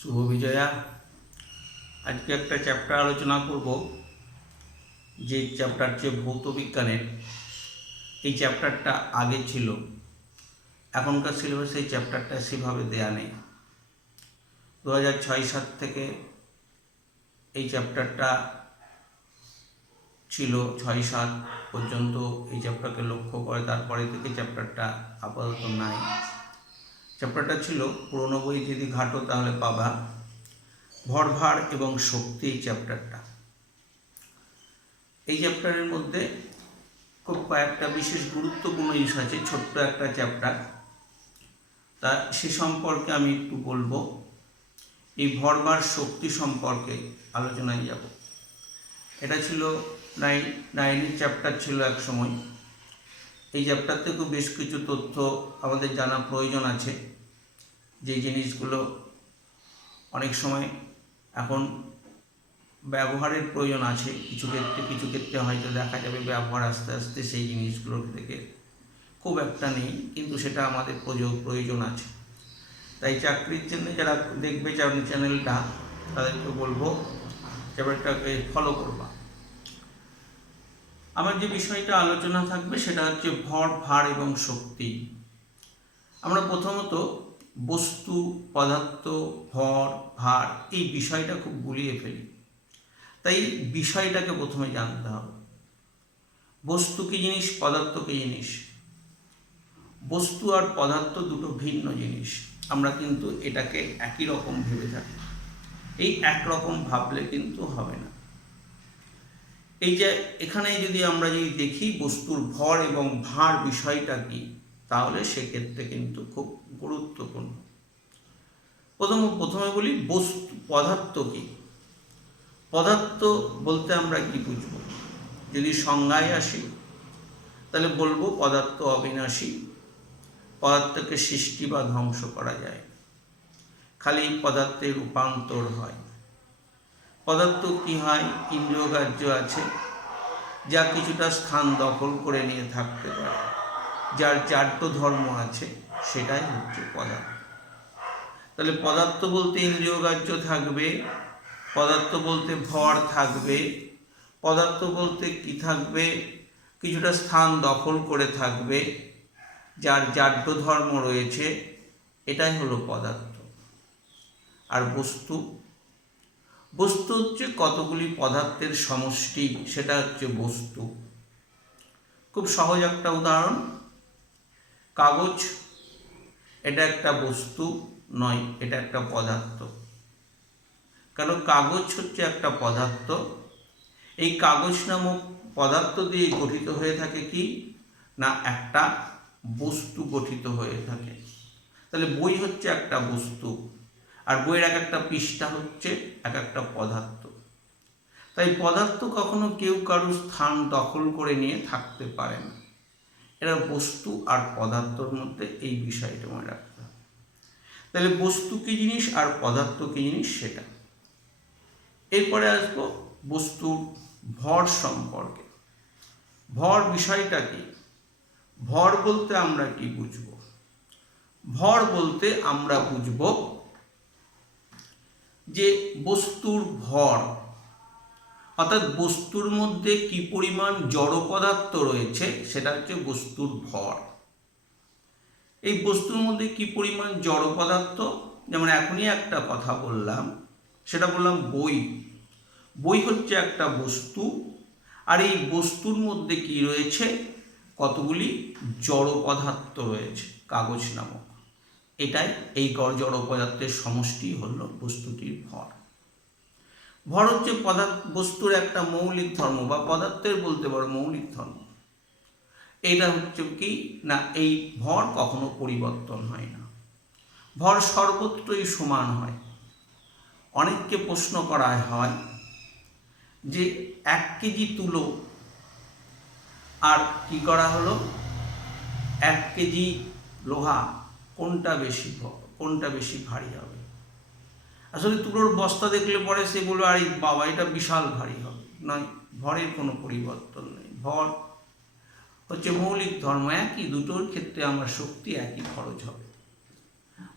শুভ বিজয়া। আজকে একটা চ্যাপ্টার আলোচনা করব, যে চ্যাপ্টার যে ভৌত বিজ্ঞানের। এই চ্যাপ্টারটা আগে ছিল, এখনকার সিলেবাসে এই চ্যাপ্টারটা সেভাবে দেয়া নেই। 2006-07 থেকে এই চ্যাপ্টারটা ছিল, 6-7 পর্যন্ত এই চ্যাপ্টারকে লক্ষ্য করে, তারপরে থেকে চ্যাপ্টারটা আপাতত নাই। চ্যাপ্টারটা ছিল, পুরনো বই যদি ঘাটো তাহলে পাবা, ভরভার এবং শক্তি। এই চ্যাপ্টারটা, এই চ্যাপ্টারের মধ্যে খুব কয়েকটা বিশেষ গুরুত্বপূর্ণ জিনিস আছে। ছোট্ট একটা চ্যাপ্টার, তা সে সম্পর্কে আমি একটু বলবো। এই ভরভার শক্তি সম্পর্কে আলোচনায় যাব। এটা ছিল নাইনের চ্যাপ্টার ছিল এক সময়। এই চ্যাপ্টার থেকেও বেশ কিছু তথ্য আমাদের জানা প্রয়োজন আছে, যে জিনিসগুলো অনেক সময় এখন ব্যবহারের প্রয়োজন আছে। কিছু ক্ষেত্রে হয়তো দেখা যাবে ব্যবহার আস্তে আস্তে সেই জিনিসগুলোর থেকে খুব একটা নেই, কিন্তু সেটা আমাদের প্রয়োজন আছে। তাই চাকরির জন্য যারা দেখবে চ্যানেলটা, তাদেরকে বলবো চ্যাপ্টারটাকে ফলো করবা। আমার যে বিষয়টা আলোচনা থাকবে সেটা হচ্ছে ভর, ভার এবং শক্তি। আমরা প্রথমত বস্তু, পদার্থ, ভর, ভার এই বিষয়টা খুব গুলিয়ে ফেলি। তাই বিষয়টাকে প্রথমে জানতে হবে। বস্তু কি জিনিস, পদার্থ কি জিনিস? বস্তু আর পদার্থ দুটো ভিন্ন জিনিস। আমরা কিন্তু এটাকে একই রকম ভেবে থাকি। এই একরকম ভাবলে কিন্তু হবে না। এই যে এখানে যদি আমরা দেখি বস্তুর ভর এবং ভার বিষয়টা কি, তাহলে সেক্ষেত্রে কিন্তু খুব গুরুত্বপূর্ণ। প্রথমে বলি বস্তু, পদার্থ কি। পদার্থ বলতে আমরা কি বুঝব? যদি সংজ্ঞায় আসি তাহলে বলবো পদার্থ অবিনাশী। পদার্থকে সৃষ্টি বা ধ্বংস করা যায়, খালি পদার্থের রূপান্তর হয়। পদার্থ কি হয়? ইন্দ্রিয়গ্রাহ্য আছে, যা কিছুটা স্থান দখল করে নিয়ে থাকতে পারে, যার জাড্য ধর্ম আছে, সেটাই হচ্ছে পদার্থ। তাহলে পদার্থ বলতে ইন্দ্রিয়গ্রাহ্য থাকবে, পদার্থ বলতে ভর থাকবে, পদার্থ বলতে কি থাকবে? কিছুটা স্থান দখল করে থাকবে, যার জাড্য ধর্ম রয়েছে, এটাই হলো পদার্থ। আর বস্তু, বস্তু হচ্ছে কতগুলি পদার্থের সমষ্টি, সেটা হচ্ছে বস্তু। খুব সহজ একটা উদাহরণ, কাগজ। এটা একটা বস্তু নয়, এটা একটা পদার্থ। কারণ কাগজ হচ্ছে একটা পদার্থ। এই কাগজ নামক পদার্থ দিয়ে গঠিত হয়ে থাকে কি না, একটা বস্তু গঠিত হয়ে থাকে। তাহলে বই হচ্ছে একটা বস্তু, আর বইয়ের এক একটা পৃষ্ঠা হচ্ছে এক একটা পদার্থ। তাই পদার্থ কখনো কেউ কারোর স্থান দখল করে নিয়ে থাকতে পারে না। এরা বস্তু আর পদার্থর মধ্যে এই বিষয়টা মনে রাখতে হবে। তাহলে বস্তু কি জিনিস আর পদার্থ কি জিনিস সেটা। এরপরে আসবো বস্তুর ভর সম্পর্কে। ভর বিষয়টা কি? ভর বলতে আমরা কি বুঝব? ভর বলতে আমরা বুঝব যে বস্তুর ভর, অর্থাৎ বস্তুর মধ্যে কি পরিমাণ জড় পদার্থ রয়েছে, সেটা হচ্ছে বস্তুর ভর। এই বস্তুর মধ্যে কি পরিমাণ জড় পদার্থ, যেমন এখনই একটা কথা বললাম, সেটা বললাম বই। বই হচ্ছে একটা বস্তু, আর এই বস্তুর মধ্যে কি রয়েছে? কতগুলি জড় পদার্থ রয়েছে, কাগজ নামক। এটাই এই জড় পদার্থের সমষ্টি হলো বস্তুটির ভর। ভর হচ্ছে বস্তুর একটা মৌলিক ধর্ম, বা পদার্থের বলতে পারো মৌলিক ধর্ম। এটা হচ্ছে কি না, এই ভর কখনো পরিবর্তন হয় না। ভর সর্বত্রই সমান হয়। অনেককে প্রশ্ন করা হয় যে 1 কেজি তুলো আর কি করা হলো 1 কেজি লোহা, কোনটা বেশি ভারী হবে? আসলে তুলোর বস্তা দেখলে পরে সে বলবে, আরে বাবা, এটা বিশাল ভারী হবে। নয়, ভরের কোনো পরিবর্তন নেই। ভর হচ্ছে মৌলিক ধর্ম, একই, দুটোর ক্ষেত্রে আমার শক্তি একই খরচ হবে।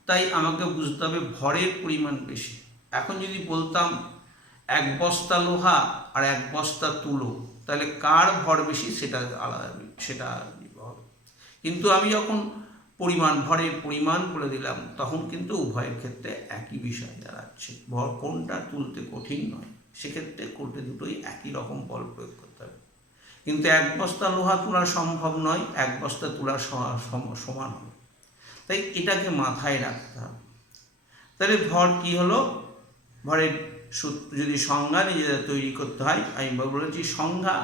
তাই আমাকে বুঝতে হবে ভরের পরিমাণ বেশি। এখন যদি বলতাম 1 বস্তা লোহা আর 1 বস্তা তুলো, তাহলে কার ভর বেশি সেটা আলাদা, সেটা হবে। কিন্তু আমি যখন ভরের পরিমাণ বলে দিলাম, তখন কিন্তু উভয়ের ক্ষেত্রে একই বিষয় দাঁড়াচ্ছে। ভর কোনটা তুলতে কঠিন নয়, সেক্ষেত্রে করতে দুটোই একই রকম বল প্রয়োগ করতে হবে। কিন্তু 1 বস্তা লোহা তোলা সম্ভব নয়, 1 বস্তা তোলা সমান হবে। তাই এটাকে মাথায় রাখতে হবে। তাহলে ভর কি হলো? ভরের যদি সংজ্ঞা নিজেদের তৈরি করতে হয়, আমি বলেছি সংজ্ঞা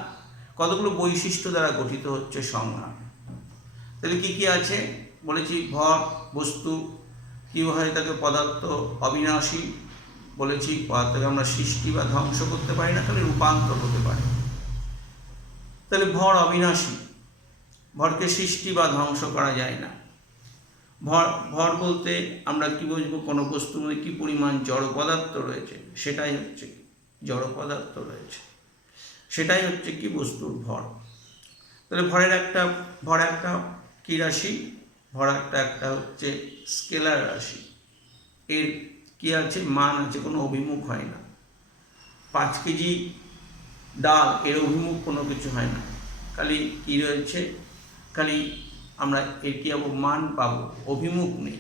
কতগুলো বৈশিষ্ট্য দ্বারা গঠিত হচ্ছে সংজ্ঞা। তাহলে কি কি আছে বলেছি? ভর বস্তু, কীভাবে তাকে পদার্থ অবিনাশী বলেছি, পদার্থকে আমরা সৃষ্টি বা ধ্বংস করতে পারি না, তাহলে রূপান্তর হতে পারে। তাহলে ভর অবিনাশী, ভরকে সৃষ্টি বা ধ্বংস করা যায় না। ভর বলতে আমরা কি বুঝবো? কোনো বস্তুর মধ্যে কী পরিমাণ জড় পদার্থ রয়েছে, সেটাই হচ্ছে কি জড় পদার্থ রয়েছে, সেটাই হচ্ছে কি বস্তুর ভর। তাহলে ভর একটা কী রাশি? ভর একটা হচ্ছে স্কেলার রাশি। এর কি আছে? মান আছে, কোনো অভিমুখ হয় না। 5 কেজি ডাল, এর অভিমুখ কোনো কিছু হয় না, খালি কি রয়েছে? খালি আমরা এর কি মান পাবো, অভিমুখ নেই,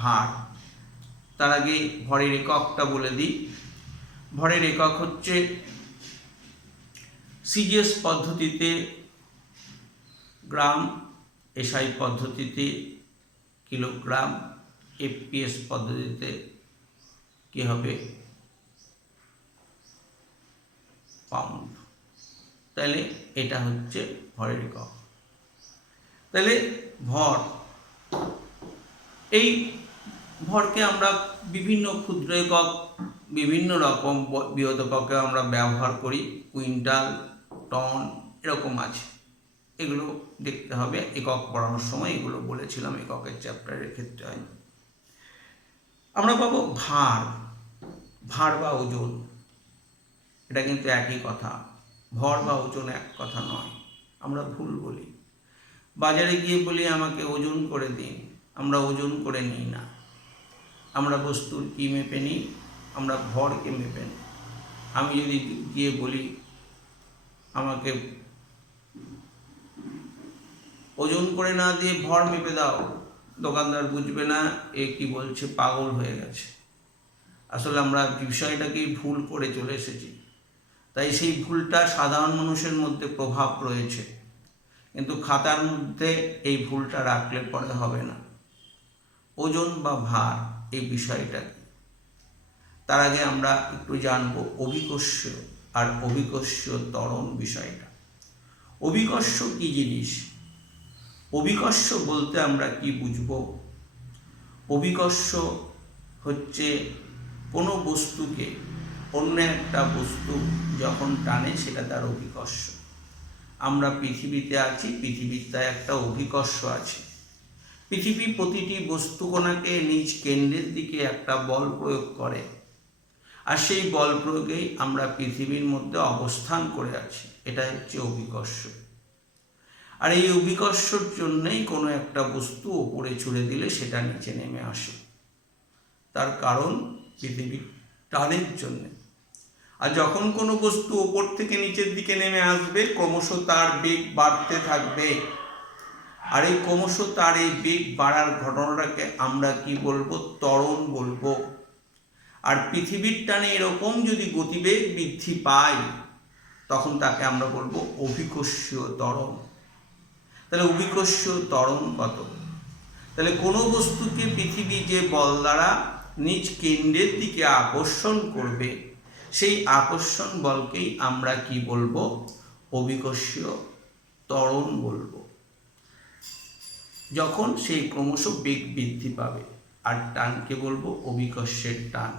ভার। তার আগে ভরের এককটা বলে দিই। ভরের একক হচ্ছে সিজিএস পদ্ধতিতে গ্রাম, এসআই পদ্ধতিতে কিলোগ্রাম, এফপিএস পদ্ধতিতে কি হবে? পাউন্ড। তাহলে এটা হচ্ছে ভরের একক। তাহলে ভর, এই ভরকে আমরা বিভিন্ন ক্ষুদ্র একক, বিভিন্ন রকম বৃহৎ এককে আমরা ব্যবহার করি। কুইন্টাল, টন, এরকম আছে। এগুলো দেখতে হবে একক পড়ানোর সময়, এগুলো বলেছিলাম এককের চ্যাপ্টারের ক্ষেত্রে হয়। আমরা পাবো ভার, ভার বা ওজন। এটা কিন্তু একই কথা, ভর বা ওজন এক কথা নয়, আমরা ভুল বলি। বাজারে গিয়ে বলি আমাকে ওজন করে দিন, আমরা ওজন করে নিই না। আমরা বস্তুর কী মেপে নিই? আমরা ভরকে মেপে নিই। আমি যদি গিয়ে বলি আমাকে ওজন করে না দিয়ে ভর মেপে দাও, দোকানদার বুঝবে না এ কি বলছে, পাগল হয়ে গেছে। আসলে আমরা বিষয়টাকেই ভুল করে চলে এসেছি। তাই সেই ভুলটা সাধারণ মানুষের মধ্যে প্রভাব রয়েছে, কিন্তু খাতার মধ্যে এই ভুলটা রাখলে পরে হবে না। ওজন বা ভার এই বিষয়টা কি, তার আগে আমরা একটু জানবো অভিকর্ষ আর অভিকর্ষ ত্বরণ বিষয়টা। অভিকর্ষ কি জিনিস? অভিকর্ষ বলতে আমরা কি বুঝব? অভিকর্ষ হচ্ছে কোনো বস্তুকে অন্য একটা বস্তু যখন টানে, সেটা তার অভিকর্ষ। আমরা পৃথিবীতে আছি, পৃথিবীর তাই একটা অভিকর্ষ আছে। পৃথিবী প্রতিটি বস্তুকণাকে নিজ কেন্দ্রের দিকে একটা বল প্রয়োগ করে, আর সেই বল প্রয়োগেই আমরা পৃথিবীর মধ্যে অবস্থান করে আছি। এটা হচ্ছে অভিকর্ষ। আর এই অভিকর্ষর জন্যই কোনো একটা বস্তু ওপরে ছুড়ে দিলে সেটা নিচে নেমে আসে, তার কারণ পৃথিবীর টানের জন্যে। আর যখন কোনো বস্তু ওপর থেকে নিচের দিকে নেমে আসবে, ক্রমশ তার বেগ বাড়তে থাকবে। আর এই ক্রমশ তার এই বেগ বাড়ার ঘটনাটাকে আমরা কি বলবো? ত্বরণ বলবো। আর পৃথিবীর টানে এরকম যদি গতিবেগ বৃদ্ধি পায়, তখন তাকে আমরা বলবো অভিকর্ষীয় ত্বরণ। তাহলে অভিকর্ষীয় ত্বরণ কত? তাহলে কোনো বস্তুকে পৃথিবী যে বল দ্বারা নিজ কেন্দ্রের দিকে আকর্ষণ করবে, সেই আকর্ষণ বলকেই আমরা কি বলবো? অভিকর্ষীয় ত্বরণ বলবো। যখন সেই ক্রমশ বেগ বৃদ্ধি পাবে, আর টানকে বলবো অভিকর্ষের টান।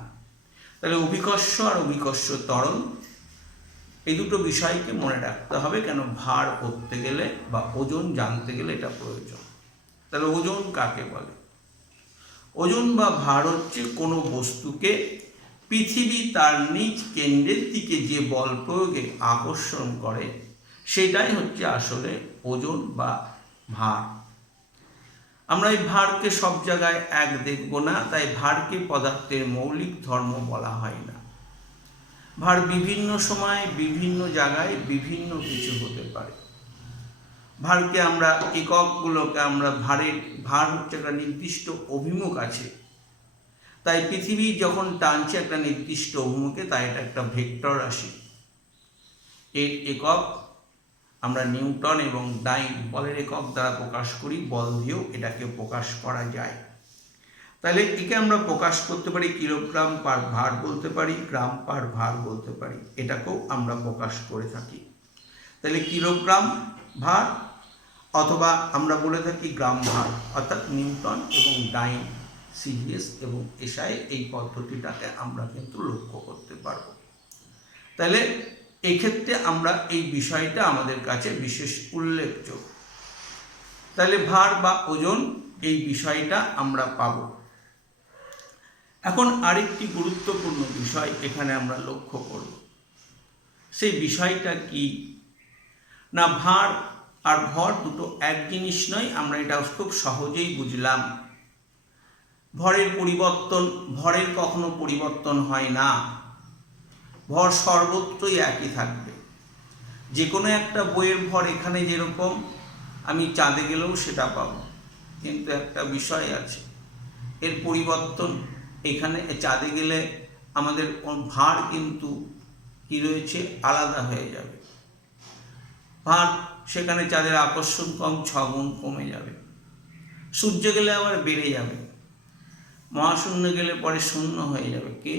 তাহলে অভিকর্ষ আর অভিকর্ষ ত্বরণ, এই দুটো বিষয়কে মনে রাখতে হবে, কেন ভার করতে গেলে বা ওজন জানতে গেলে এটা প্রয়োজন। তাহলে ওজন কাকে বলে? ওজন বা ভার হচ্ছে কোনো বস্তুকে পৃথিবী তার নিজ কেন্দ্রের দিকে যে বল প্রয়োগে আকর্ষণ করে, সেটাই হচ্ছে আসলে ওজন বা ভার। আমরা এই ভারকে সব জায়গায় এক দেখব না, তাই ভারকে পদার্থের মৌলিক ধর্ম বলা হয় না। ভার বিভিন্ন সময় বিভিন্ন জায়গায় বিভিন্ন কিছু হতে পারে। ভারকে আমরা এককগুলোকে আমরা ভার হচ্ছে একটা নির্দিষ্ট অভিমুখ আছে, তাই পৃথিবী যখন টানছে একটা নির্দিষ্ট অভিমুখে, তাই এটা একটা ভেক্টর রাশি। এর একক আমরা নিউটন এবং ডাইন বলের একক দ্বারা প্রকাশ করি, বল দিয়েও এটাকে প্রকাশ করা যায়। তাহলে একে আমরা প্রকাশ করতে পারি কিলোগ্রাম পার ভার বলতে পারি, গ্রাম পার ভার বলতে পারি, এটাকেও আমরা প্রকাশ করে থাকি। তাহলে কিলোগ্রাম ভার অথবা আমরা বলে থাকি গ্রাম ভার, অর্থাৎ নিউটন এবং ডাইন, সিজিএস এবং এসআই, এই পদ্ধতিটাকে আমরা কিন্তু লক্ষ্য করতে পারব। তাহলে এক্ষেত্রে আমরা এই বিষয়টা আমাদের কাছে বিশেষ উল্লেখযোগ্য। তাহলে ভার বা ওজন এই বিষয়টা আমরা পাব। এখন আরেকটি গুরুত্বপূর্ণ বিষয় এখানে আমরা লক্ষ্য করব। সেই বিষয়টা কি না, ভার আর ভর দুটো এক জিনিস নয়, আমরা এটা খুব সহজেই বুঝলাম। ভরের কখনো পরিবর্তন হয় না, ভর সর্বত্রই একই থাকবে। যে কোনো একটা বইয়ের ভর এখানে যেরকম আমি চাঁদে গেলেও সেটা পাবো, কিন্তু একটা বিষয় আছে, এর পরিবর্তন। এখানে চাঁদে গেলে আমাদের ভার কিন্তু কি রয়েছে, আলাদা হয়ে যাবে। ভার সেখানে চাঁদের আকর্ষণ কম, 6 গুণ কমে যাবে। সূর্যে গেলে আবার বেড়ে যাবে, মহাশূন্য গেলে পরে শূন্য হয়ে যাবে। কে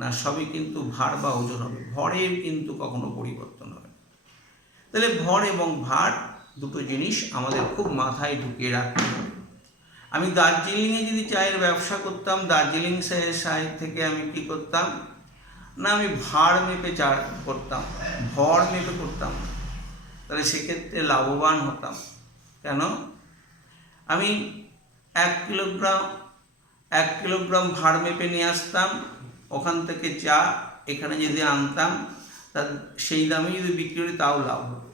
না, সবই কিন্তু ভার বা ওজন হবে, ভরের কিন্তু কখনো পরিবর্তন হবে। তাহলে ভর এবং ভার দুটো জিনিস আমাদের খুব মাথায় ঢুকিয়ে রাখতে হবে। আমি দার্জিলিংয়ে যদি চায়ের ব্যবসা করতাম, দার্জিলিং সাইড থেকে আমি কি করতাম না, আমি ভার মেপে চা করতাম, ভর মেপে করতাম। তাহলে সেক্ষেত্রে লাভবান হতাম। কেন? আমি 1 কিলোগ্রাম ভার মেপে নিয়ে আসতাম, ওখান থেকে চা এখানে যদি আনতাম, তা সেই দামে যদি বিক্রি করি তাও লাভ হতো।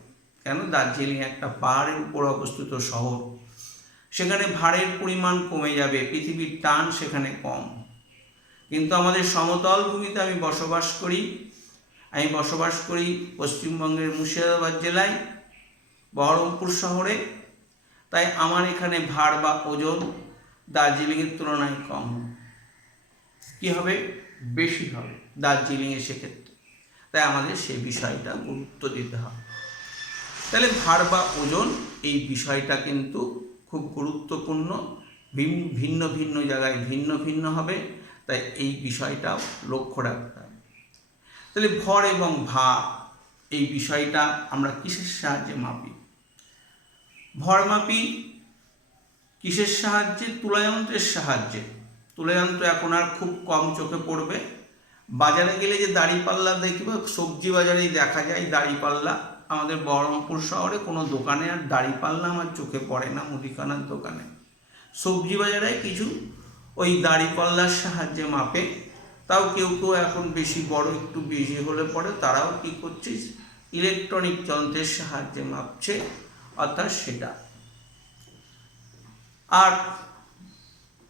কেন? দার্জিলিং একটা পাহাড়ের উপর অবস্থিত শহর, সেখানে ভারের পরিমাণ কমে যাবে, পৃথিবীর টান সেখানে কম। কিন্তু আমাদের সমতল ভূমিতে আমি বসবাস করি পশ্চিমবঙ্গের মুর্শিদাবাদ জেলায়, বহরমপুর শহরে, তাই আমার এখানে ভার বা ওজন দার্জিলিংয়ের তুলনায় কম। কি হবে? বেশি হবে দার্জিলিংয়ে সেক্ষেত্রে। তাই আমাদের সেই বিষয়টা গুরুত্ব দিতে হবে। তাহলে ভার বা ওজন এই বিষয়টা কিন্তু খুব গুরুত্বপূর্ণ, ভিন্ন ভিন্ন জায়গায় ভিন্ন ভিন্ন হবে, তাই এই বিষয়টাও লক্ষ্য রাখতে হবে। তাহলে ভর এবং ভার এই বিষয়টা আমরা কিসের সাহায্যে মাপি? ভর মাপি কিসের সাহায্যে? তুলাযন্ত্রের সাহায্যে। তুলাযন্ত্র এখন আর খুব কম চোখে পড়বে। বাজারে গেলে যে দাঁড়িপাল্লা দেখবে, সবজি বাজারেই দেখা যায় দাঁড়িপাল্লা। আমাদের বহরমপুর শহরে কোনো দোকানে আর দাঁড়িপাল্লা আমার চোখে পড়ে না, মুদিখানার দোকানে। সবজি বাজারে কিছু ওই দাঁড়িপাল্লার সাহায্যে মাপে। তাও কেউ কেউ এখন বেশি বড় একটু বেশি হলে পরে তারাও কী করছে, ইলেকট্রনিক যন্ত্রের সাহায্যে মাপছে, অর্থাৎ সেটা। আর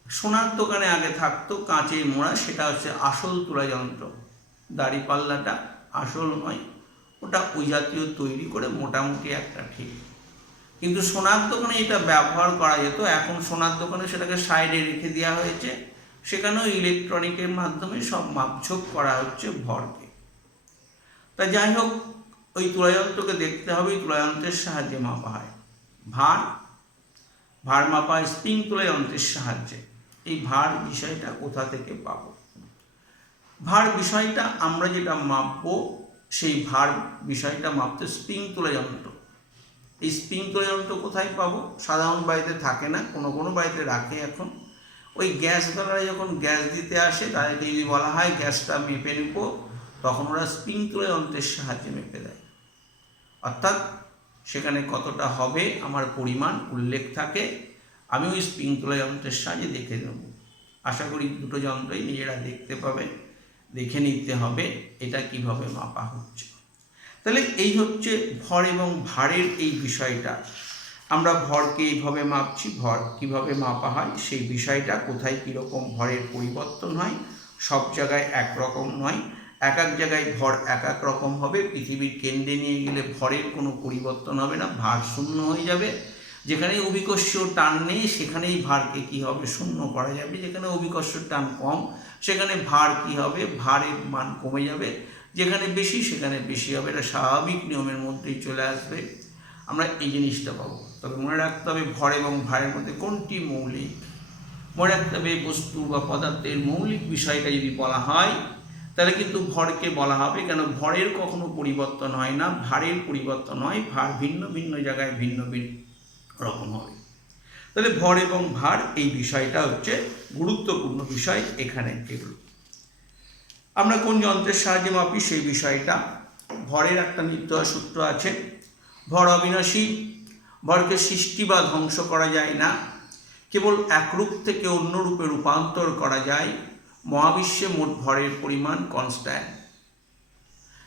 সোনার দোকানে আগে থাকতো কাঁচের মোড়া, সেটা হচ্ছে আসল তুলাযন্ত্র। দাঁড়িপাল্লাটা আসল নয়, ওটা ওই জাতীয় তৈরি করে মোটামুটি একটা ঠিক। কিন্তু সোনার দোকানে এটা ব্যবহার করা যেত, এখন সোনার দোকানে সেটাকে সাইডে রেখে দেওয়া হয়েছে, সেখানেও ইলেকট্রনিকের মাধ্যমে সব মাপঝোপ করা হচ্ছে ভরকে। তা যাই হোক, ওই তুলাযন্ত্রকে দেখতে হবে, তুলাযন্ত্রের সাহায্যে মাপা হয়। ভার মাপা হয় স্প্রিং তুলাযন্ত্রের সাহায্যে। এই ভার বিষয়টা কোথা থেকে পাব? ভার বিষয়টা আমরা যেটা মাপবো, সেই ভার বিষয়টা মাপতে স্প্রিং তুলাযন্ত্র। এই স্প্রিং তুলাযন্ত্র কোথায় পাবো? সাধারণ বাড়িতে থাকে না, কোনো কোনো বাড়িতে রাখে এখন। ওই গ্যাস দালারা যখন গ্যাস দিতে আসে, তাদেরকে যদি বলা হয় গ্যাসটা মেপে নেব, তখন ওরা স্প্রিং তুলাযন্ত্রের সাহায্যে মেপে দেয়। অর্থাৎ সেখানে কতটা হবে আমার পরিমাণ উল্লেখ থাকে, আমি ওই স্প্রিং তুলাযন্ত্রের সাহায্যে দেখে নেব। আশা করি দুটো যন্ত্রই নিজেরা দেখতে পাবে, দেখে নিতে হবে এটা কিভাবে মাপা হচ্ছে। তাহলে এই হচ্ছে ভর এবং ভারের এই বিষয়টা। আমরা ভরকে এইভাবে মাপছি, ভর কিভাবে মাপা হয় সেই বিষয়টা, কোথায় কীরকম ভরের পরিবর্তন হয়, সব জায়গায় একরকম নয়, এক এক জায়গায় ভর এক এক রকম হবে। পৃথিবীর কেন্দ্রে নিয়ে গেলে ভরের কোনো পরিবর্তন হবে না, ভার শূন্য হয়ে যাবে। যেখানে অভিকর্ষ টান নেই সেখানেই ভারকে কী হবে, শূন্য করা যাবে। যেখানে অভিকর্ষ টান কম সেখানে ভার কী হবে, ভারের মান কমে যাবে। যেখানে বেশি সেখানে বেশি হবে, এটা স্বাভাবিক নিয়মের মধ্যেই চলে আসবে। আমরা এই জিনিসটা পাবো। তবে মনে রাখতে হবে ভর এবং ভারের মধ্যে কোনটি মৌলিক। মনে রাখতে হবে বস্তু বা পদার্থের মৌলিক বিষয়টা যদি বলা হয় তাহলে কিন্তু ভরকে বলা হবে, কেন ভরের কখনো পরিবর্তন হয় না, ভারের পরিবর্তন হয়। ভার ভিন্ন ভিন্ন জায়গায় ভিন্ন ভিন্ন রকম হবে। তাহলে ভর এবং ভার এই বিষয়টা হচ্ছে গুরুত্বপূর্ণ বিষয়। এখানে এগুলো আমরা কোন যন্ত্রের সাহায্যে মাপি সেই বিষয়টা। ভরের একটা নির্ণয় সূত্র আছে, ভর অবিনাশী, ভরকে সৃষ্টি বা ধ্বংস করা যায় না, কেবল এক রূপ থেকে অন্য রূপে রূপান্তর করা যায়। মহাবিশ্বে মোট ভরের পরিমাণ কনস্ট্যান্ট।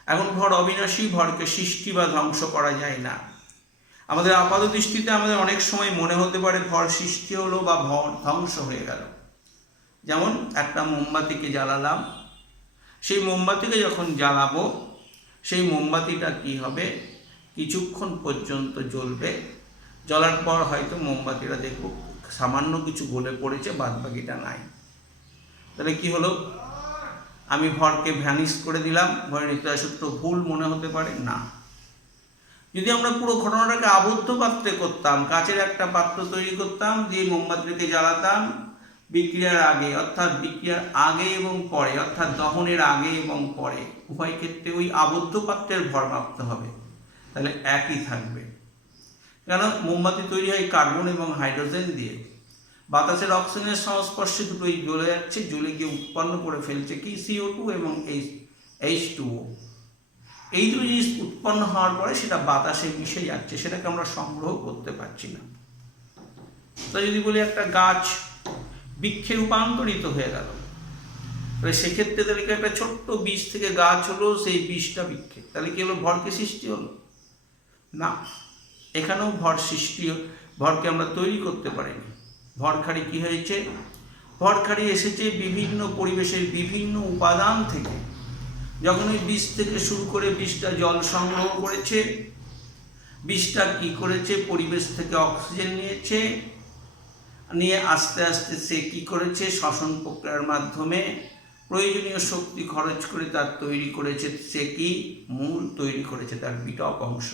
এখন ভর অবিনাশী, ভরকে সৃষ্টি বা ধ্বংস করা যায় না। আমাদের আপাত দৃষ্টিতে আমাদের অনেক সময় মনে হতে পারে ভর সৃষ্টি হলো বা ভর ধ্বংস হয়ে গেল। যেমন একটা মোমবাতিকে জ্বালালাম, সেই মোমবাতিকে যখন জ্বালাবো সেই মোমবাতিটা কি হবে, কিছুক্ষণ পর্যন্ত জ্বলবে। জ্বলার পর হয়তো মোমবাতিটা দেখব সামান্য কিছু গলে পড়েছে, বাদ বাকিটা নাই। তাহলে কি হলো, আমি ভরকে ভ্যানিশ করে দিলাম। ভরের নির্ণয় সূত্র ভুল মনে হতে পারে না। যদি আমরা পুরো ঘটনাটাকে আবদ্ধ পাত্রে করতাম, কাচের একটা পাত্র তৈরি করতাম, দিয়ে মোমবাতিকে জ্বালাতাম, বিক্রিয়ার আগে অর্থাৎ বিক্রিয়ার আগে এবং পরে অর্থাৎ দহনের আগে এবং পরে উভয় ক্ষেত্রে ওই আবদ্ধ পাত্রের ভর মাপতে হবে, তাহলে একই থাকবে। কেন, মোমবাতি তৈরি হয় কার্বন এবং হাইড্রোজেন দিয়ে। বাতাসের অক্সিজেনের সংস্পর্শে দুটোই জ্বলে যাচ্ছে, জ্বলে গিয়ে উৎপন্ন করে ফেলছে কি CO2 এবং H2O। এই দুটো জিনিস উৎপন্ন হওয়ার পরে সেটা বাতাসে মিশে যাচ্ছে, সেটাকে আমরা সংগ্রহ করতে পারছি না। তো যদি বলি একটা গাছ বৃক্ষে রূপান্তরিত হয়ে গেল, তাহলে সেক্ষেত্রে তাহলে কি একটা ছোট্ট বীজ থেকে গাছ হলো, সেই বীজটা বৃক্ষে, তাহলে কি হলো, ভরকে সৃষ্টি হলো না। এখানেও ভর সৃষ্টি, ভরকে আমরা তৈরি করতে পারিনি। ভরখারি কি হয়েছে, ভরখারি এসেছে বিভিন্ন পরিবেশের বিভিন্ন উপাদান থেকে। যখন ওই বীজ থেকে শুরু করে বীজটা জল সংগ্রহ করেছে, বীজটা কি করেছে, পরিবেশ থেকে অক্সিজেন নিয়েছে, নিয়ে আস্তে আস্তে সে কি করেছে, শ্বসন প্রক্রিয়ার মাধ্যমে প্রয়োজনীয় শক্তি খরচ করে তার তৈরি করেছে, সে কি মূল তৈরি করেছে, তার বিটক অংশ।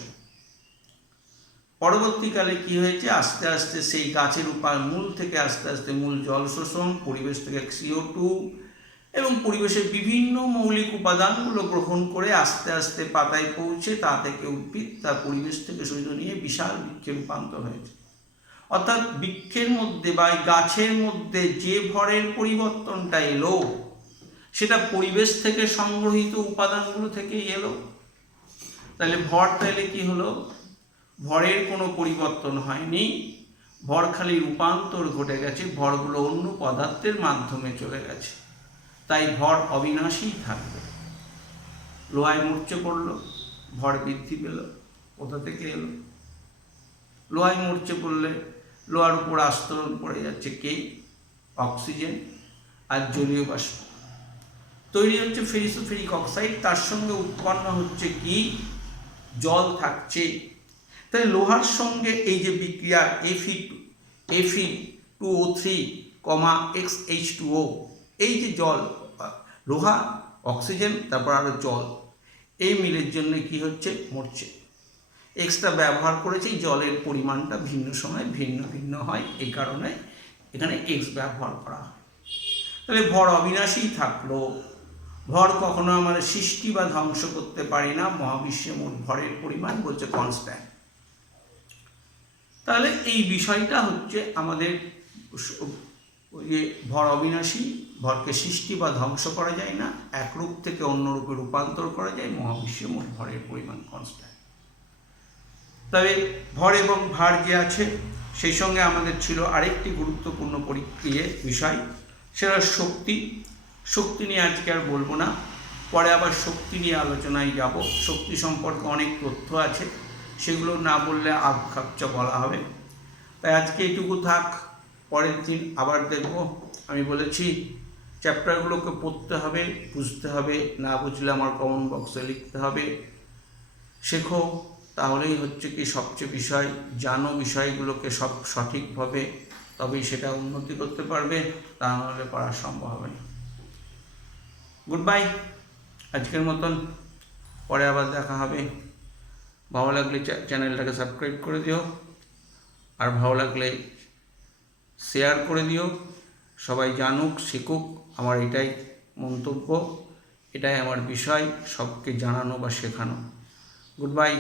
পরবর্তীকালে কি হয়েছে, আস্তে আস্তে সেই গাছের মূল থেকে আস্তে আস্তে মূল জল শোষণ, পরিবেশ থেকে CO2 এবং পরিবেশের বিভিন্ন মৌলিক উপাদানগুলো গ্রহণ করে আস্তে আস্তে পাতায় পৌঁছে তা থেকে উদ্ভিদ তার পরিবেশ থেকে শরীর নিয়ে বিশাল বৃক্ষে রূপান্তর হয়েছে। অর্থাৎ বৃক্ষের মধ্যে বা গাছের মধ্যে যে ভরের পরিবর্তনটা এলো সেটা পরিবেশ থেকে সংগ্রহিত উপাদানগুলো থেকেই এলো। তাহলে ভর তাহলে কি হলো, ভরের কোনো পরিবর্তন হয়নি, ভর খালি রূপান্তর ঘটে গেছে, ভরগুলো অন্য পদার্থের মাধ্যমে চলে গেছে। তাই ভর অবিনাশী থাকবে। লোহায় মরচে পড়লো, ভর বৃদ্ধি পেল, কোথা থেকে এলো, লোহায় মরচে পড়লে লোহার উপর আস্তরণ পড়ে যাচ্ছে কে, অক্সিজেন আর জলীয় বাষ্প, তৈরি হচ্ছে ফেরিক অক্সাইড, তার সঙ্গে উৎপন্ন হচ্ছে কি, জল থাকছে। তাই লোহার সঙ্গে এই যে বিক্রিয়া Fe2O3, XH2O, এই যে জল, লোহা, অক্সিজেন, তারপর আরও জল, এই মিলের জন্য কি হচ্ছে, মরছে। এক্সট্রা ব্যবহার করেছে, জলের পরিমাণটা ভিন্ন সময় ভিন্ন ভিন্ন হয়, এই কারণে এখানে এক্স ব্যবহার করা হয়। তাহলে ভর অবিনাশী থাকলো, ভর কখনো আমরা সৃষ্টি বা ধ্বংস করতে পারি না। মহাবিশ্বে মোট ভরের পরিমাণ বলছে কনস্ট্যান্ট। তাহলে এই বিষয়টা হচ্ছে আমাদের যে ভর অবিনাশী, ভরকে সৃষ্টি বা ধ্বংস করা যায় না, এক রূপ থেকে অন্য রূপে রূপান্তর করা যায়, মহাবিশ্বে মোট ভরের পরিমাণ কনস্ট্যান্ট। তবে ভর এবং ভার যে আছে সেই সঙ্গে আমাদের ছিল আরেকটি গুরুত্বপূর্ণ বিষয়, সেটা শক্তি। শক্তি নিয়ে আজকে আর বলবো না, পরে আবার শক্তি নিয়ে আলোচনায় যাব। শক্তি সম্পর্কে অনেক তথ্য আছে, সেগুলো না বললে আবখাপচা বলা হবে। তাই আজকে এইটুকু থাক, পরের দিন আবার দেখব। আমি বলেছি চ্যাপ্টারগুলোকে পড়তে হবে, বুঝতে হবে, না বুঝলে আমার কমেন্ট বক্সে লিখতে হবে। শেখো, তাহলেই হচ্ছে কি সবচেয়ে বিষয়, জানো বিষয়গুলোকে সব সঠিকভাবে, তবেই সেটা উন্নতি করতে পারবে, তা নাহলে পারা সম্ভব হবে না। গুড বাই, আজকের মতন, পরে আবার দেখা হবে। ভালো লাগলে চ্যানেলটাকে সাবস্ক্রাইব করে দিও, আর ভালো লাগলে শেয়ার করে দিও। সবাই জানুক, শিখুক, আমার এটাই মন্তব্য, এটাই আমার বিষয়, সবকে জানানো বা শেখানো। Good bye.